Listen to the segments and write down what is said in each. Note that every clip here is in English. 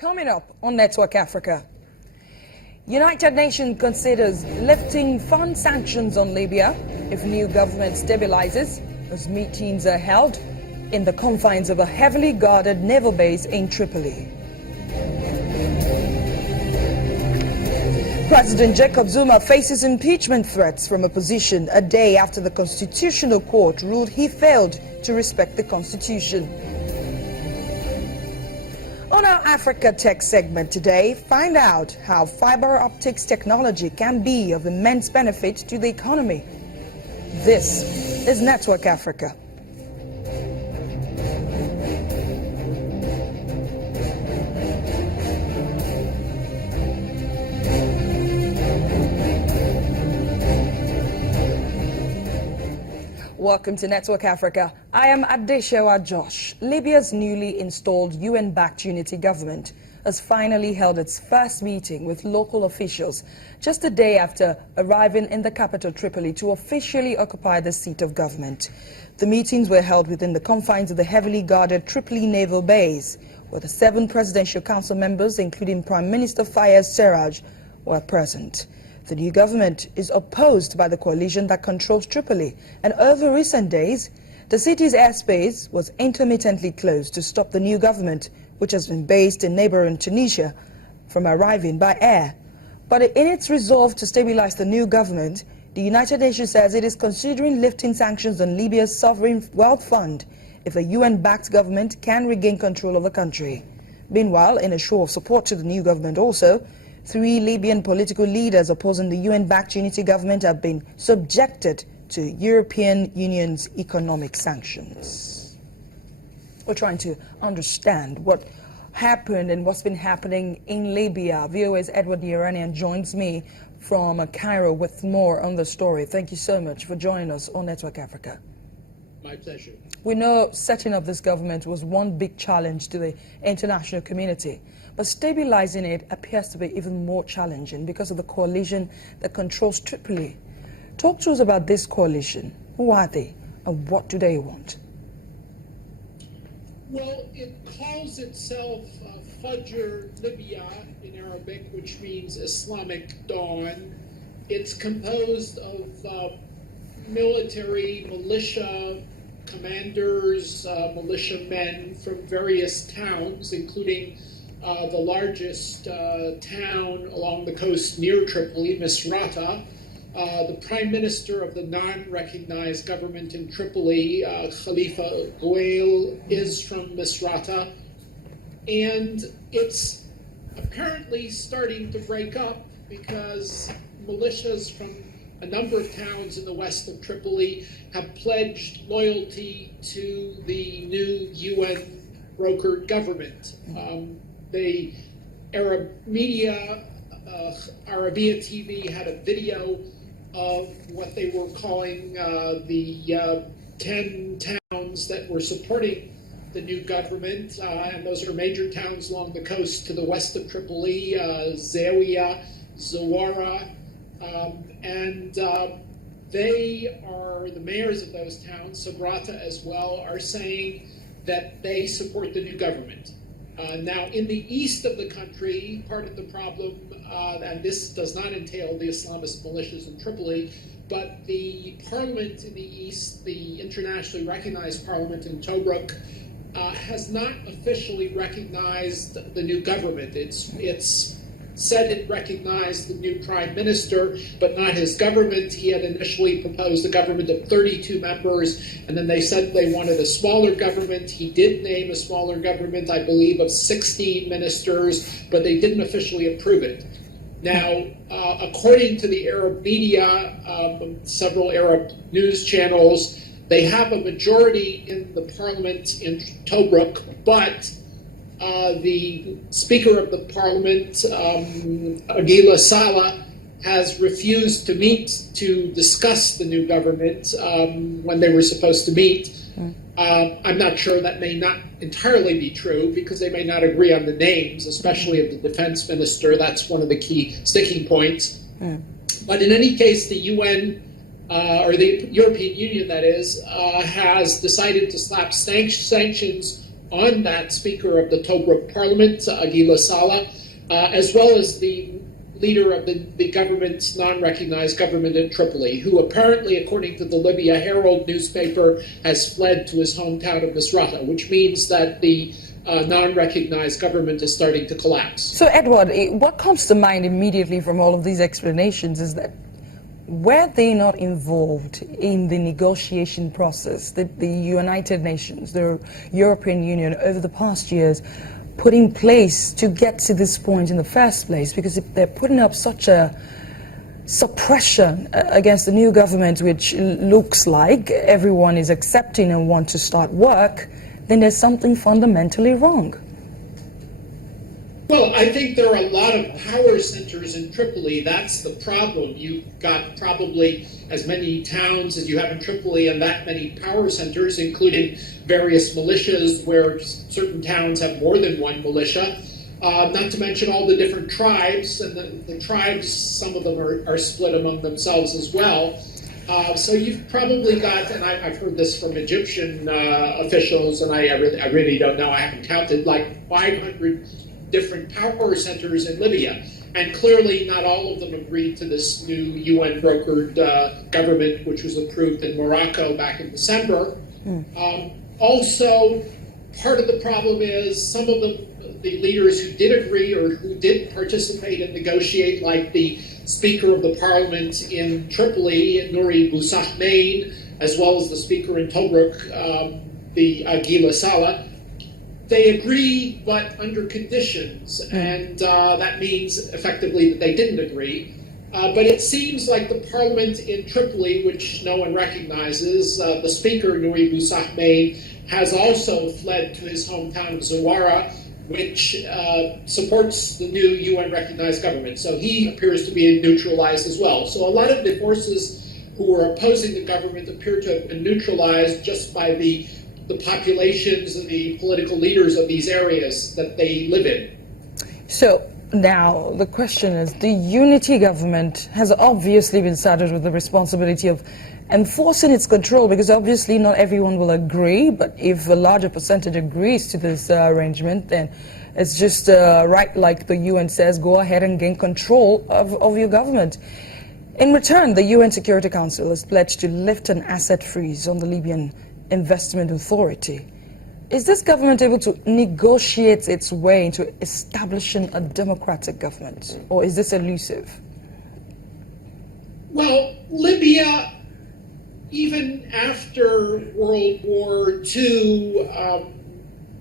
Coming up on Network Africa, United Nations considers lifting fund sanctions on Libya if new government stabilizes, as meetings are held in the confines of a heavily guarded naval base in Tripoli. President Jacob Zuma faces impeachment threats from opposition a day after the Constitutional Court ruled he failed to respect the Constitution. On our Africa Tech segment today, find out how fiber optics technology can be of immense benefit to the economy. This is Network Africa. Welcome to Network Africa. I am Adeshewa Josh. Libya's newly installed UN-backed unity government has finally held its first meeting with local officials just a day after arriving in the capital Tripoli to officially occupy the seat of government. The meetings were held within the confines of the heavily guarded Tripoli naval base, where the 7 presidential council members, including Prime Minister Fayez Sarraj, were present. The new government is opposed by the coalition that controls Tripoli, and over recent days, the city's airspace was intermittently closed to stop the new government, which has been based in neighboring Tunisia, from arriving by air. But in its resolve to stabilize the new government, the United Nations says it is considering lifting sanctions on Libya's sovereign wealth fund if a UN-backed government can regain control of the country. Meanwhile, in a show of support to the new government also, 3 Libyan political leaders opposing the UN-backed unity government have been subjected to European Union's economic sanctions. We're trying to understand what happened and what's been happening in Libya. VOA's Edward Iranian joins me from Cairo with more on the story. Thank you so much for joining us on Network Africa. My pleasure. We know setting up this government was one big challenge to the international community, but stabilizing it appears to be even more challenging because of the coalition that controls Tripoli. Talk to us about this coalition. Who are they and what do they want? Well, it calls itself Fajr Libya in Arabic, which means Islamic Dawn. It's composed of military, militia commanders, militiamen from various towns, including the largest town along the coast near Tripoli, Misrata. The prime minister of the non-recognized government in Tripoli, Khalifa Gouail, is from Misrata. And it's apparently starting to break up because militias from a number of towns in the west of Tripoli have pledged loyalty to the new UN-brokered government. The Arab media, Arabia TV, had a video of what they were calling the 10 towns that were supporting the new government, and those are major towns along the coast to the west of Tripoli, Zawiya, Zawara, and they are, the mayors of those towns, Sabrata as well, are saying that they support the new government. Now, in the east of the country, part of the problem, and this does not entail the Islamist militias in Tripoli, but the parliament in the east, the internationally recognized parliament in Tobruk, has not officially recognized the new government. It's said it recognized the new prime minister, but not his government. He had initially proposed a government of 32 members, and then they said they wanted a smaller government. He did name a smaller government, I believe, of 16 ministers, but they didn't officially approve it. Now, according to the Arab media, several Arab news channels, they have a majority in the parliament in Tobruk, but the Speaker of the Parliament, Aguila Saleh, has refused to meet to discuss the new government when they were supposed to meet. I'm not sure, that may not entirely be true because they may not agree on the names, especially of the defense minister. That's one of the key sticking points. But in any case, the UN, or the European Union that is, has decided to slap sanctions on that Speaker of the Tobruk Parliament, Aguila Saleh, as well as the leader of the government's non-recognized government in Tripoli, who apparently, according to the Libya Herald newspaper, has fled to his hometown of Misrata, which means that the non-recognized government is starting to collapse. So, Edward, what comes to mind immediately from all of these explanations is that were they not involved in the negotiation process that the United Nations, the European Union, over the past years put in place to get to this point in the first place? Because if they're putting up such a suppression against the new government, which looks like everyone is accepting and want to start work, then there's something fundamentally wrong. Well, I think there are a lot of power centers in Tripoli. That's the problem. You've got probably as many towns as you have in Tripoli and that many power centers, including various militias where certain towns have more than one militia. Not to mention all the different tribes, and the tribes, some of them are split among themselves as well. So you've probably got, and I've heard this from Egyptian officials, and I really don't know, I haven't counted, like 500 different power centers in Libya. And clearly not all of them agreed to this new UN-brokered government, which was approved in Morocco back in December. Also, part of the problem is some of the leaders who did agree or who did participate and negotiate, like the Speaker of the Parliament in Tripoli, Nouri Bousahmain, as well as the Speaker in Tobruk, the Aguila Saleh, they agree, but under conditions, and that means effectively that they didn't agree. But it seems like the parliament in Tripoli, which no one recognizes, the speaker, Nouri Bousahmain, has also fled to his hometown of Zawara, which supports the new UN-recognized government. So he appears to be neutralized as well. So a lot of the forces who were opposing the government appear to have been neutralized just by the populations and the political leaders of these areas that they live in. So now the question is, the unity government has obviously been saddled with the responsibility of enforcing its control, because obviously not everyone will agree, but if a larger percentage agrees to this arrangement, then it's just right, like the UN says, go ahead and gain control of your government. In return, the UN Security Council has pledged to lift an asset freeze on the Libyan Investment Authority. Is this government able to negotiate its way into establishing a democratic government, or is this elusive? Well, Libya, even after World War II,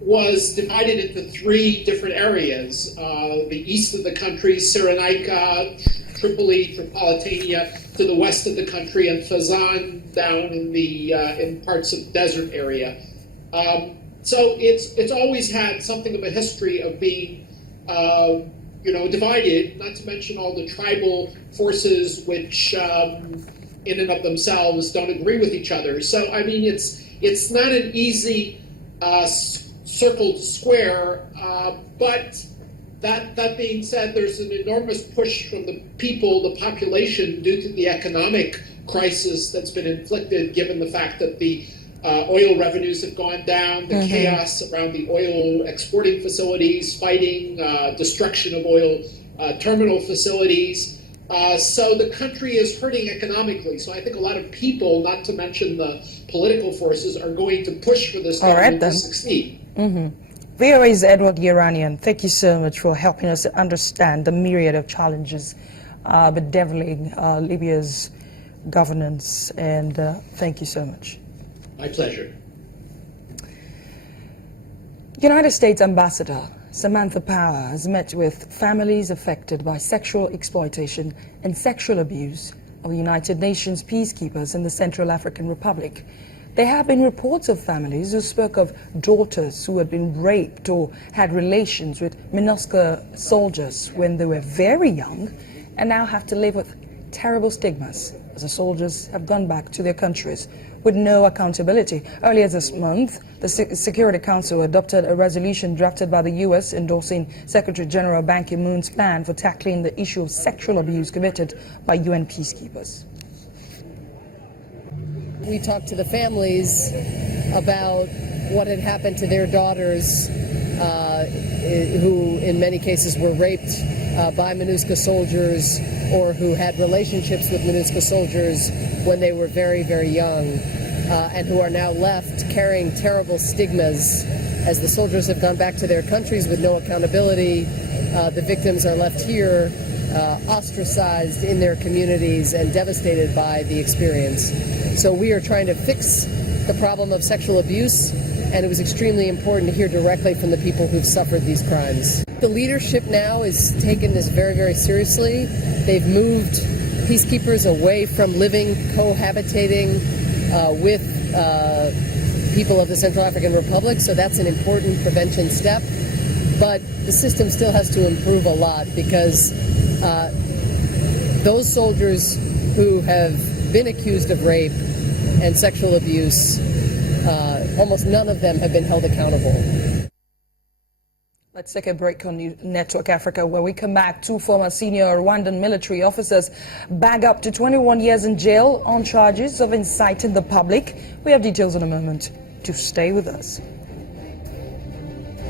was divided into three different areas. The east of the country, Cyrenaica, Tripoli, Tripolitania, to the west of the country, and Fezzan down in parts of the desert area. So it's always had something of a history of being divided, not to mention all the tribal forces which in and of themselves don't agree with each other. So I mean, it's not an easy circle to square, but that being said, there's an enormous push from the people, the population, due to the economic crisis that's been inflicted, given the fact that the oil revenues have gone down, the chaos around the oil exporting facilities, fighting, destruction of oil terminal facilities. So the country is hurting economically. So I think a lot of people, not to mention the political forces, are going to push for this government to succeed. VOA's Edward Iranian, thank you so much for helping us understand the myriad of challenges bedeviling Libya's governance, and thank you so much. My pleasure. United States Ambassador Samantha Power has met with families affected by sexual exploitation and sexual abuse of the United Nations peacekeepers in the Central African Republic. There have been reports of families who spoke of daughters who had been raped or had relations with MINUSCA soldiers when they were very young and now have to live with terrible stigmas as the soldiers have gone back to their countries with no accountability. Earlier this month, the Security Council adopted a resolution drafted by the U.S. endorsing Secretary General Ban Ki-moon's plan for tackling the issue of sexual abuse committed by UN peacekeepers. We talked to the families about what had happened to their daughters, who in many cases were raped by MINUSCA soldiers, or who had relationships with MINUSCA soldiers when they were very, very young, and who are now left carrying terrible stigmas as the soldiers have gone back to their countries with no accountability. The victims are left here ostracized in their communities and devastated by the experience. So we are trying to fix the problem of sexual abuse, and it was extremely important to hear directly from the people who've suffered these crimes. The leadership now is taking this very, very seriously. They've moved peacekeepers away from living, cohabitating with people of the Central African Republic, so that's an important prevention step. But the system still has to improve a lot, because those soldiers who have been accused of rape and sexual abuse, almost none of them have been held accountable. Let's take a break on Network Africa. When we come back, two former senior Rwandan military officers bag up to 21 years in jail on charges of inciting the public. We have details in a moment. To stay with us.